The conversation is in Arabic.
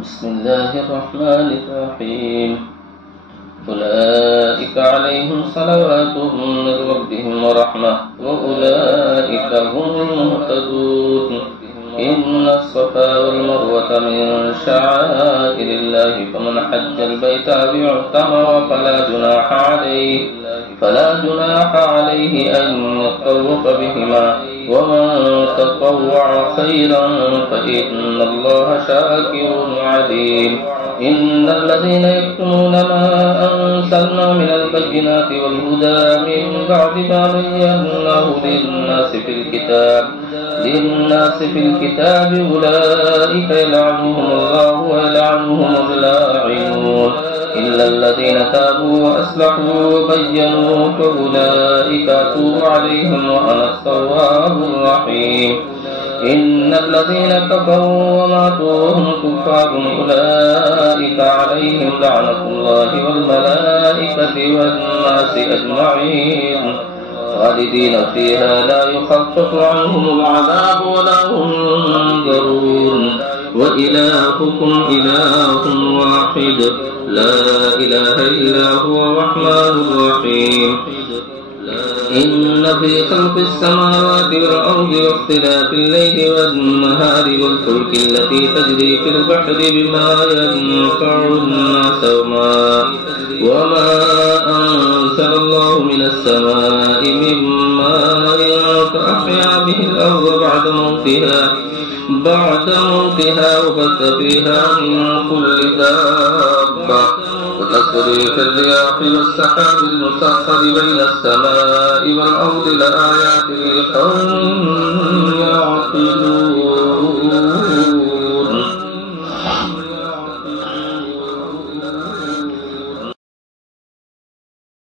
بسم الله الرحمن الرحيم أولئك عليهم صلوات من ربهم ورحمة وأولئك هم المهتدون إن الصفا والمروة من شعائر الله فمن حج البيت أو اعتمر فلا جناح عليه أن يطوف بهما ومن تطوع خيرا فإن الله شاكر عليم إن الذين يكتمون ما أنزلنا من البينات والهدى من بعد ما بيناه للناس في الكتاب أولئك يلعنهم الله ويلعنهم اللاعنون إلا الذين تابوا وأصلحوا وبينوا فأولئك أتوب عليهم وأنا التواب الرحيم إن الذين كفروا وماتوا وهم كفار أولئك عليهم لعنة الله والملائكة والناس أجمعين خالدين فيها لا يخفف عنهم العذاب ولا هم ينظرون وإلهكم إله واحد لا إله إلا هو الرحمن الرحيم إن في خلق السماوات والأرض واختلاف الليل والنهار والفلك التي تجري في البحر بما ينفع الناس وما أنزل الله من السماء من ماء فأحيا به الأرض بعد موتها وبث فيها من كل دابة وتصريف الرياح والسحاب المسخر بين السماء والأرض لآيات لقوم يعلمون